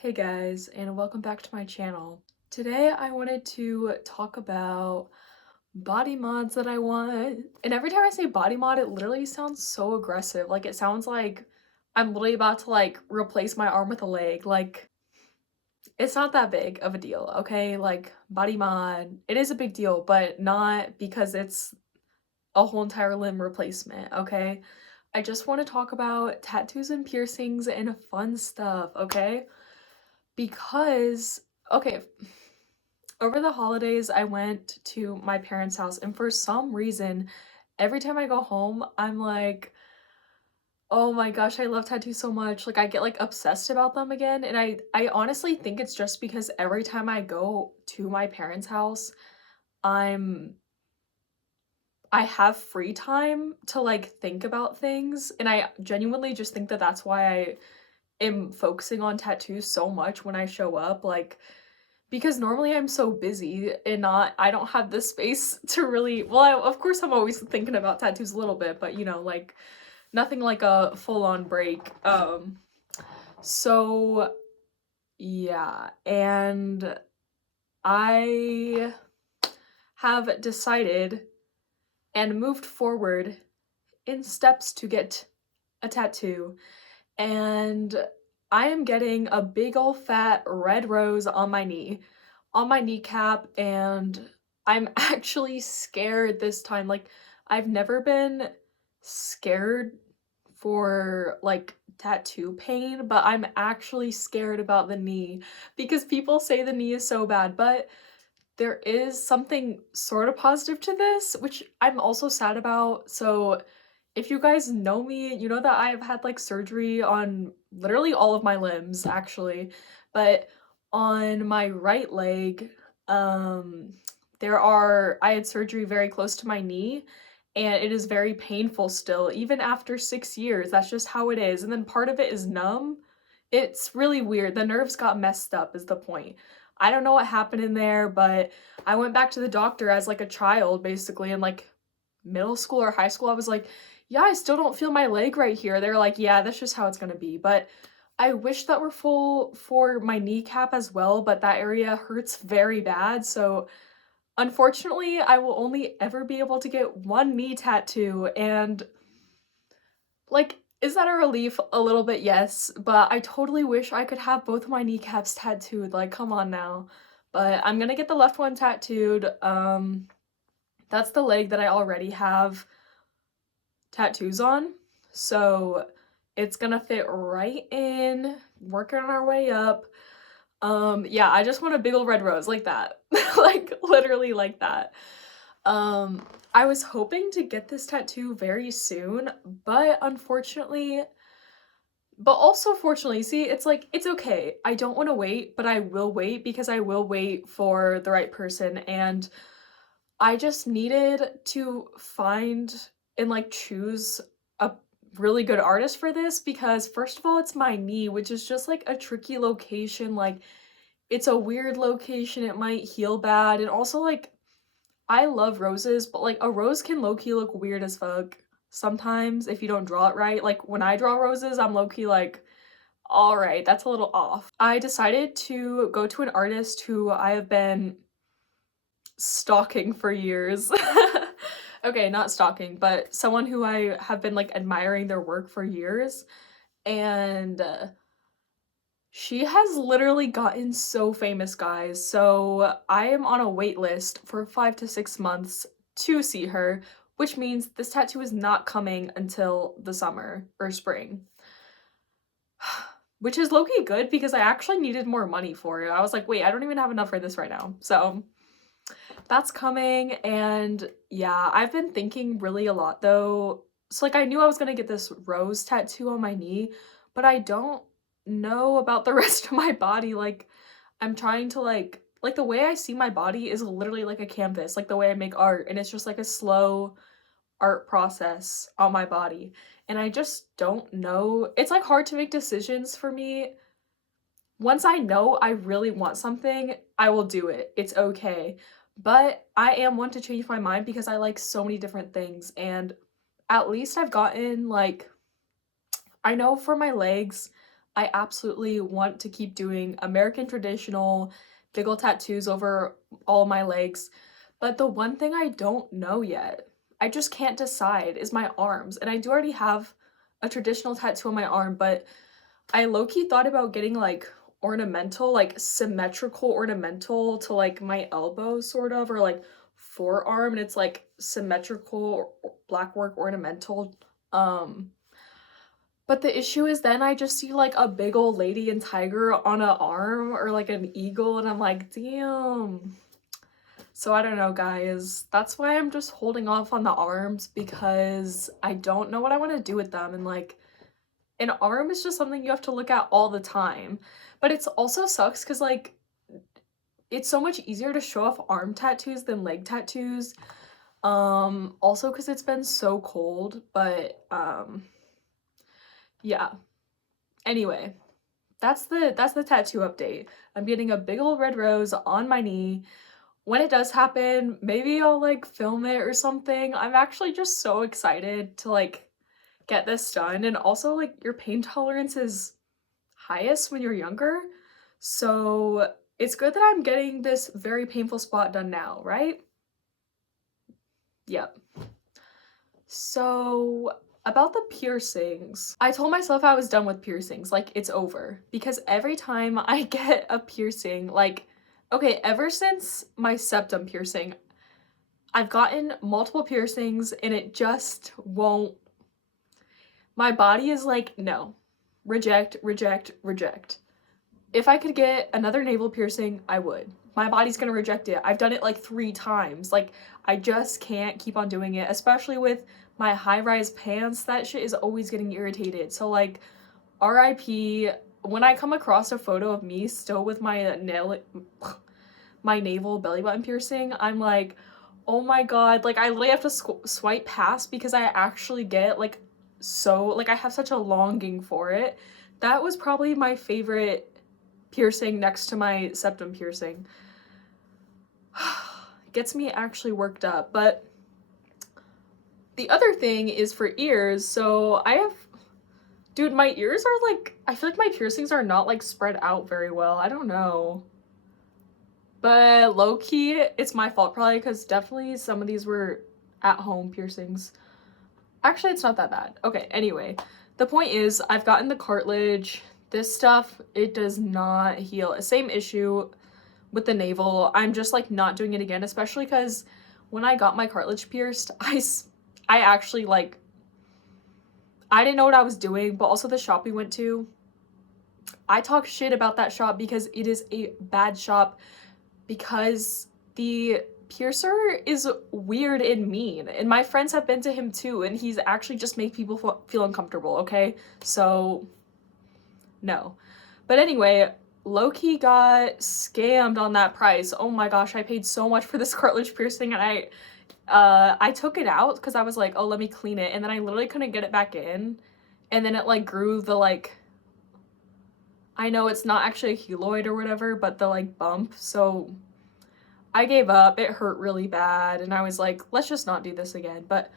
Hey guys, and welcome back to my channel. Today I wanted to talk about body mods that I want. And every time I say body mod, it literally sounds so aggressive. Like it sounds like I'm literally about to replace my arm with a leg. Like it's not that big of a deal, okay? Like body mod, it is a big deal, but not because it's a whole entire limb replacement, okay? I just want to talk about tattoos and piercings and fun stuff, okay? Because, okay, over the holidays, I went to my parents' house, and for some reason, every time I go home, I'm like, oh my gosh, I love tattoos so much. Like, I get obsessed about them again. And I honestly think it's just because every time I go to my parents' house, I'm I have free time to think about things. And I genuinely just think that that's why I am focusing on tattoos so much when I show up. Because normally I'm so busy and I don't have the space to really, well, of course I'm always thinking about tattoos a little bit, but nothing like a full-on break. So yeah, and I have decided and moved forward in steps to get a tattoo, and I am getting a big old fat red rose on my kneecap, and I'm actually scared this time. Like, I've never been scared for tattoo pain, but I'm actually scared about the knee because people say the knee is so bad, but there is something sort of positive to this, which I'm also sad about. So, if you guys know me, you know that I've had surgery on literally all of my limbs actually, but on my right leg, um I had surgery very close to my knee, and it is very painful still even after 6 years. That's just how it is. And then part of it is numb. It's really weird. The nerves got messed up is the point. I don't know what happened in there, but I went back to the doctor as a child basically in middle school or high school. I was like, yeah, I still don't feel my leg right here. They're like, yeah, that's just how it's gonna be. But I wish that were full for my kneecap as well, but that area hurts very bad. So unfortunately, I will only ever be able to get one knee tattoo. And is that a relief? A little bit, yes, but I totally wish I could have both of my kneecaps tattooed. Like, come on now. But I'm gonna get the left one tattooed. That's the leg that I already have tattoos on. So it's gonna fit right in, working on our way up. Yeah, I just want a big old red rose like that. Like literally like that. I was hoping to get this tattoo very soon, but unfortunately, but also fortunately, see, it's okay. I don't want to wait, but I will wait because I will wait for the right person. And I just needed to find and choose a really good artist for this because first of all, it's my knee, which is just a tricky location. It's a weird location. It might heal bad. And also I love roses, but a rose can low-key look weird as fuck sometimes if you don't draw it right. Like when I draw roses, I'm low-key like, all right, that's a little off. I decided to go to an artist who I have been stalking for years. Okay, not stalking, but someone who I have been admiring their work for years. And she has literally gotten so famous, guys. So I am on a wait list for 5 to 6 months to see her, which means this tattoo is not coming until the summer or spring. Which is low-key good because I actually needed more money for it. I was like, wait, I don't even have enough for this right now. So that's coming. And yeah, I've been thinking really a lot though. So I knew I was gonna get this rose tattoo on my knee, but I don't know about the rest of my body. I'm trying to the way I see my body is literally like a canvas, like the way I make art, and it's just like a slow art process on my body. And I just don't know. It's hard to make decisions for me. Once I know I really want something, I will do it. It's okay. But I am one to change my mind because I like so many different things. And at least I've gotten I know for my legs, I absolutely want to keep doing American traditional big ol' tattoos over all my legs, but the one thing I don't know yet, I just can't decide, is my arms, and I do already have a traditional tattoo on my arm, but I low-key thought about getting, like, ornamental, like, symmetrical ornamental to, like, my elbow sort of, or, like, forearm, and it's, like, symmetrical blackwork ornamental, um, but the issue is then I just see, like, a big old lady and tiger on a arm or, like, an eagle, and I'm like, "Damn." So I don't know, guys. That's why I'm just holding off on the arms because I don't know what I wanna do with them, and, like, an arm is just something you have to look at all the time. But it's also sucks because like, it's so much easier to show off arm tattoos than leg tattoos. Also because 'cause it's been so cold, but, yeah. Anyway, that's the tattoo update. I'm getting a big old red rose on my knee. When it does happen, maybe I'll, like, film it or something. I'm actually just so excited to, like, get this done, and also, like, your pain tolerance is highest when you're younger, so it's good that I'm getting this very painful spot done now, right? Yep. So, about the piercings, I told myself I was done with piercings, like, it's over, because every time I get a piercing, like, okay, ever since my septum piercing, I've gotten multiple piercings and it just won't. My body is like, no, reject, reject, reject. If I could get another navel piercing, I would. My body's gonna reject it. I've done it like 3 times. Like, I just can't keep on doing it, especially with my high-rise pants. That shit is always getting irritated. So, like, RIP, when I come across a photo of me still with my my navel belly button piercing, I'm like, oh my god, like, I literally have to swipe past because I actually get, like, so, like, I have such a longing for it. That was probably my favorite piercing next to my septum piercing. Gets me actually worked up. But the other thing is for ears. So I have, dude, my ears are like, I feel like my piercings are not like spread out very well. I don't know. But low-key, it's my fault probably because definitely some of these were at-home piercings. Actually, it's not that bad. Okay, anyway, the point is I've gotten the cartilage. This stuff, it does not heal. Same issue with the navel. I'm just like not doing it again, especially because when I got my cartilage pierced, I actually like, I didn't know what I was doing, but also the shop we went to, I talk shit about that shop because it is a bad shop because the piercer is weird and mean, and my friends have been to him too, and he's actually just make people feel uncomfortable, okay? So, no. But anyway, low-key got scammed on that price. Oh my gosh, I paid so much for this cartilage piercing, and I took it out because I was like, oh, let me clean it, and then I literally couldn't get it back in, and then it, like, grew the, like, I know it's not actually a keloid or whatever, but the, like, bump, so I gave up. It hurt really bad, and I was like, let's just not do this again. But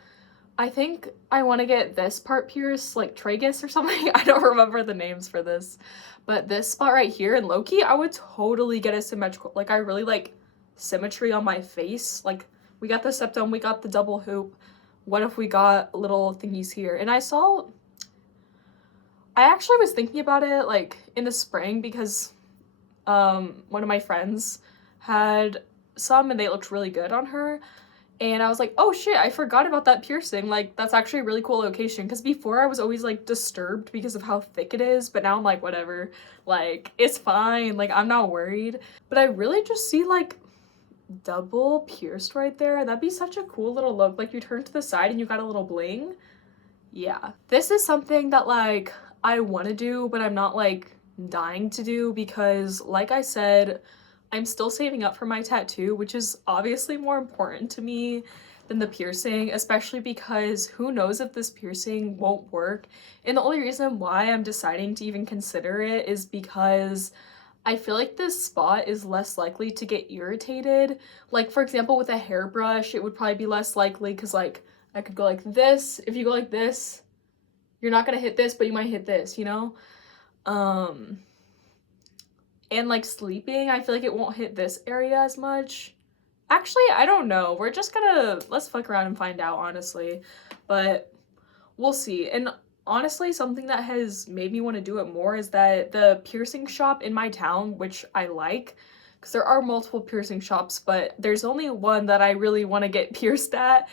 I think I want to get this part pierced, like tragus or something. I don't remember the names for this. But this spot right here, and low-key, I would totally get a symmetrical. Like, I really like symmetry on my face. Like, we got the septum, we got the double hoop. What if we got little thingies here? And I actually was thinking about it, like, in the spring because one of my friends had some and they looked really good on her, and I was like, oh shit, I forgot about that piercing. Like, that's actually a really cool location, because before I was always like disturbed because of how thick it is, but now I'm like, whatever, like, it's fine, like, I'm not worried. But I really just see like double pierced right there. That'd be such a cool little look. Like, you turn to the side and you got a little bling. Yeah, this is something that like I want to do, but I'm not like dying to do because, like I said, I'm still saving up for my tattoo, which is obviously more important to me than the piercing, especially because who knows if this piercing won't work. And the only reason why I'm deciding to even consider it is because I feel like this spot is less likely to get irritated. Like, for example, with a hairbrush, it would probably be less likely because, like, I could go like this. If you go like this, you're not gonna hit this, but you might hit this, you know? Um, and like sleeping, I feel like it won't hit this area as much. Actually, I don't know. We're just gonna, let's fuck around and find out, honestly. But we'll see. And honestly, something that has made me want to do it more is that the piercing shop in my town, which I like, because there are multiple piercing shops, but there's only one that I really want to get pierced at.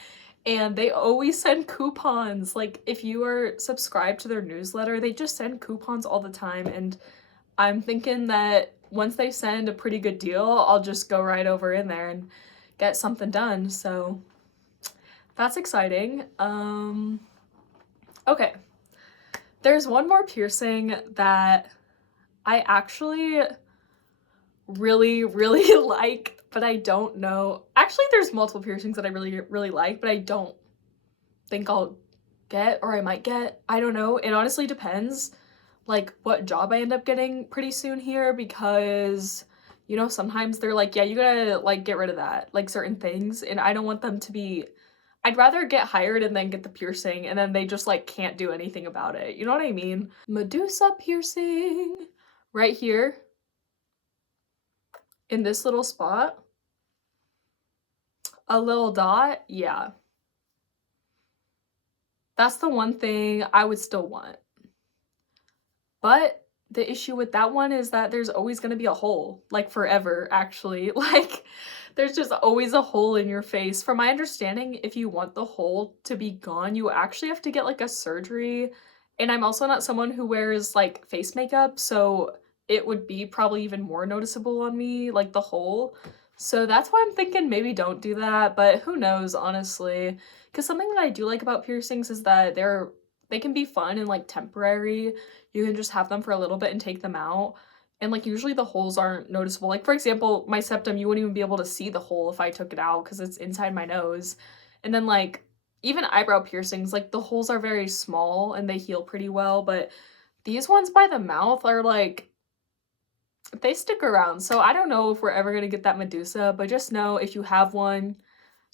And they always send coupons. Like, if you are subscribed to their newsletter, they just send coupons all the time. And I'm thinking that once they send a pretty good deal, I'll just go right over in there and get something done. So that's exciting. Okay. There's one more piercing that I actually really, really like, but I don't know. Actually, there's multiple piercings that I really, really like, but I don't think I'll get, or I might get. I don't know. It honestly depends, like, what job I end up getting pretty soon here, because, you know, sometimes they're like, yeah, you gotta, like, get rid of that, like, certain things, and I don't want them to be, I'd rather get hired and then get the piercing, and then they just, like, can't do anything about it. You know what I mean? Medusa piercing right here in this little spot. A little dot, yeah. That's the one thing I would still want. But the issue with that one is that there's always going to be a hole, like forever, actually. Like, there's just always a hole in your face. From my understanding, if you want the hole to be gone, you actually have to get like a surgery. And I'm also not someone who wears like face makeup, so it would be probably even more noticeable on me, like the hole. So that's why I'm thinking maybe don't do that, but who knows, honestly. Because something that I do like about piercings is that they can be fun and like temporary. You can just have them for a little bit and take them out. And like usually the holes aren't noticeable. Like for example, my septum, you wouldn't even be able to see the hole if I took it out because it's inside my nose. And then like even eyebrow piercings, like the holes are very small and they heal pretty well, but these ones by the mouth are like, they stick around. So I don't know if we're ever gonna get that Medusa, but just know if you have one,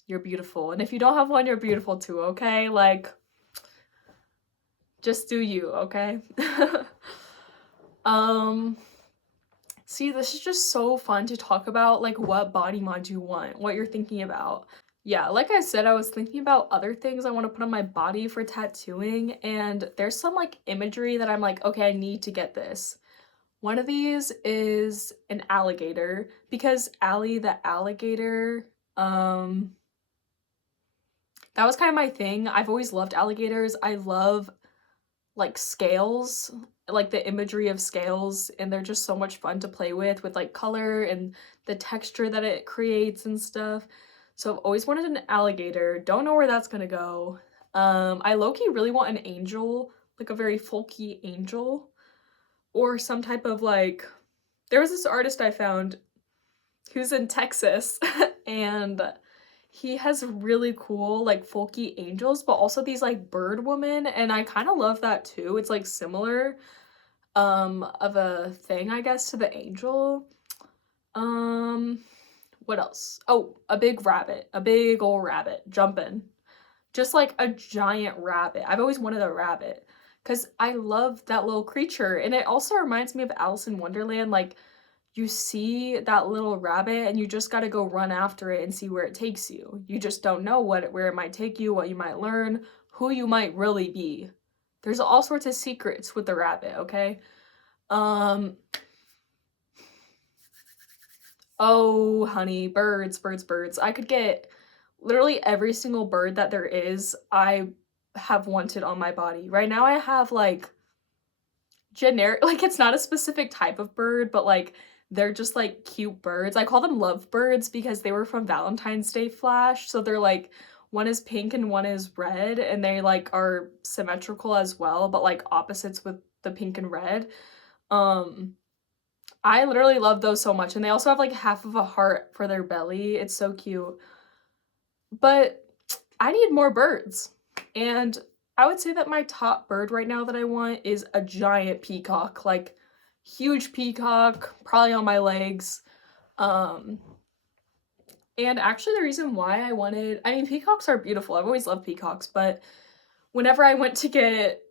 you're beautiful. And if you don't have one, you're beautiful too, okay? Like, just do you, okay? See, this is just so fun to talk about, like, what body mod you want, what you're thinking about. Yeah, like I said, I was thinking about other things I want to put on my body for tattooing, and there's some, like, imagery that I'm like, okay, I need to get this. One of these is an alligator, because Allie the alligator, that was kind of my thing. I've always loved alligators. I love like scales, like the imagery of scales, and they're just so much fun to play with like color and the texture that it creates and stuff. So I've always wanted an alligator. Don't know where that's gonna go. I low-key really want an angel, like a very folky angel, or some type of like, there was this artist I found who's in Texas and he has really cool like folky angels, but also these like bird women, and I kind of love that too. It's like similar of a thing, I guess, to the angel. What else? Oh, a big rabbit, a big old rabbit jumping, just like a giant rabbit. I've always wanted a rabbit because I love that little creature, and it also reminds me of Alice in Wonderland. Like, you see that little rabbit and you just got to go run after it and see where it takes you. You just don't know where it might take you, what you might learn, who you might really be. There's all sorts of secrets with the rabbit, okay? Oh, honey, birds, birds, birds. I could get literally every single bird that there is, I have wanted on my body. Right now I have like generic, like it's not a specific type of bird, but like they're just like cute birds. I call them love birds because they were from Valentine's Day Flash. So they're like, one is pink and one is red, and they like are symmetrical as well, but like opposites with the pink and red. I literally love those so much, and they also have like half of a heart for their belly. It's so cute. But I need more birds. And I would say that my top bird right now that I want is a giant peacock, like huge peacock, probably on my legs. And actually the reason why I mean, peacocks are beautiful. I've always loved peacocks, but whenever I went to get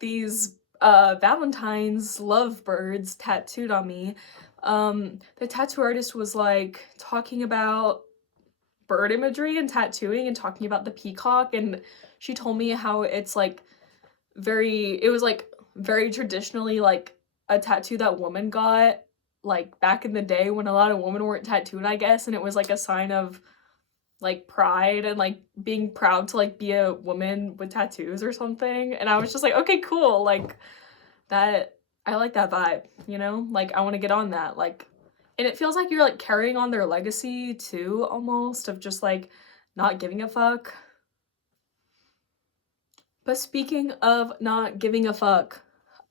these Valentine's lovebirds tattooed on me. The tattoo artist was like talking about bird imagery and tattooing and talking about the peacock, and she told me how it's like it was like very traditionally like a tattoo that women got like back in the day when a lot of women weren't tattooed, I guess, and it was like a sign of like pride and like being proud to like be a woman with tattoos or something. And I was just like, okay, cool, like that, I like that vibe, you know, like I want to get on that, like, and it feels like you're like carrying on their legacy too, almost, of just like not giving a fuck. But speaking of not giving a fuck,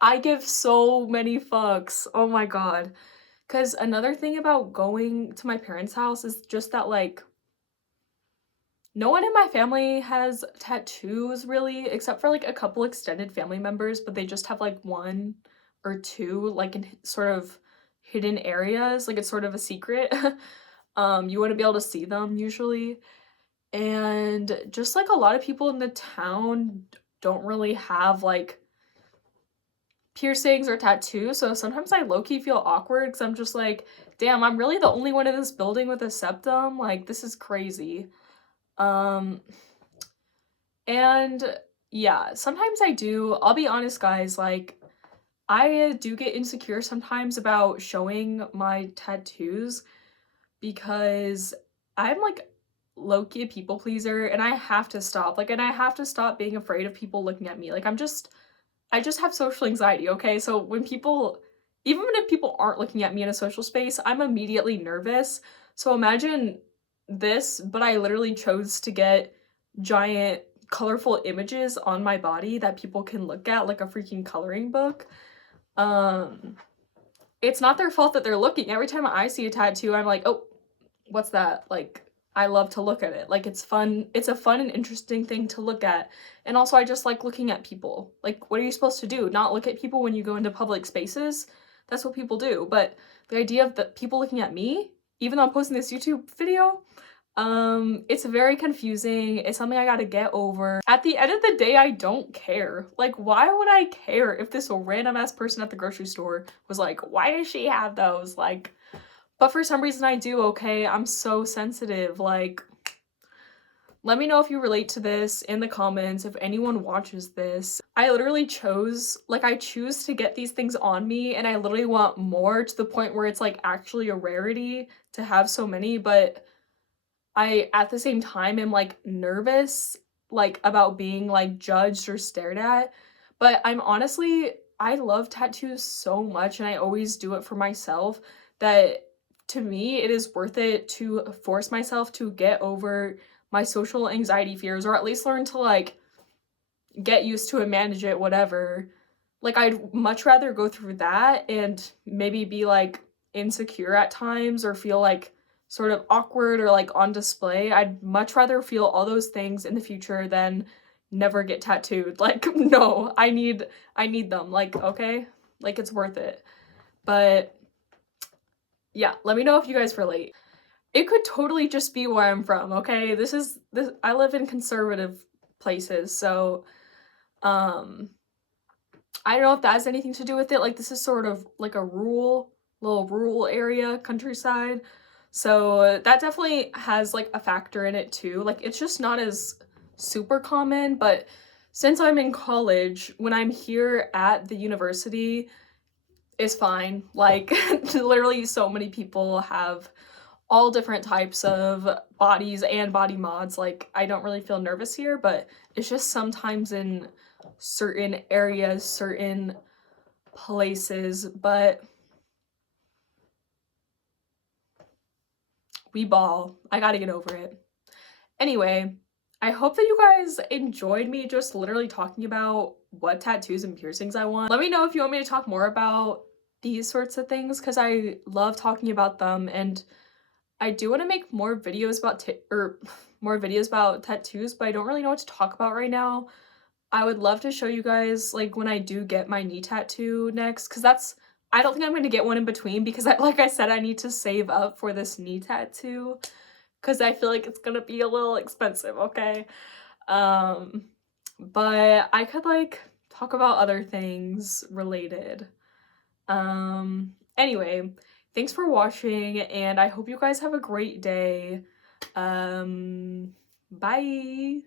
I give so many fucks, oh my god. Because another thing about going to my parents' house is just that like no one in my family has tattoos really, except for like a couple extended family members, but they just have like one or two like in sort of hidden areas, like it's sort of a secret. You wouldn't be able to see them usually. And just like a lot of people in the town don't really have like piercings or tattoos, so sometimes I low-key feel awkward because I'm just like, damn, I'm really the only one in this building with a septum, like this is crazy. And yeah, sometimes I'll be honest guys, like I do get insecure sometimes about showing my tattoos because I'm like low-key a people pleaser, and I have to stop, like, and I have to stop being afraid of people looking at me, like I just have social anxiety, okay? So when even if people aren't looking at me in a social space, I'm immediately nervous. So imagine this, but I literally chose to get giant colorful images on my body that people can look at like a freaking coloring book. It's not their fault that they're looking. Every time I see a tattoo, I'm like, oh, what's that? Like, I love to look at it. Like, it's fun. It's a fun and interesting thing to look at. And also, I just like looking at people. Like, what are you supposed to do? Not look at people when you go into public spaces? That's what people do. But the idea of the people looking at me, even though I'm posting this YouTube video, it's very confusing. It's something I gotta get over. At the end of the day, I don't care. Like, why would I care if this random ass person at the grocery store was like, why does she have those? Like, but for some reason I do, okay? I'm so sensitive, like, let me know if you relate to this in the comments, if anyone watches this. I literally I choose to get these things on me, and I literally want more, to the point where it's like actually a rarity to have so many, but I at the same time am like nervous like about being like judged or stared at. But I love tattoos so much, and I always do it for myself, that to me it is worth it to force myself to get over my social anxiety fears, or at least learn to like get used to it, manage it, whatever. Like, I'd much rather go through that and maybe be like insecure at times, or feel like sort of awkward or like on display. I'd much rather feel all those things in the future than never get tattooed. Like, no, I need them. Like, okay? Like, it's worth it. But yeah, let me know if you guys relate. It could totally just be where I'm from, okay? I live in conservative places, so I don't know if that has anything to do with it. Like, this is sort of like a little rural area, countryside. So that definitely has like a factor in it too. Like, it's just not as super common, but since I'm in college, when I'm here at the university, it's fine. Like, literally so many people have all different types of bodies and body mods. Like, I don't really feel nervous here, but it's just sometimes in certain areas, certain places, but we ball. I gotta get over it. Anyway, I hope that you guys enjoyed me just literally talking about what tattoos and piercings I want. Let me know if you want me to talk more about these sorts of things, because I love talking about them, and I do want to make more videos about tattoos, but I don't really know what to talk about right now. I would love to show you guys like when I do get my knee tattoo next, because I don't think I'm going to get one in between, because like I said, I need to save up for this knee tattoo, because I feel like it's going to be a little expensive, okay? But I could like talk about other things related. Anyway, thanks for watching, and I hope you guys have a great day. Bye!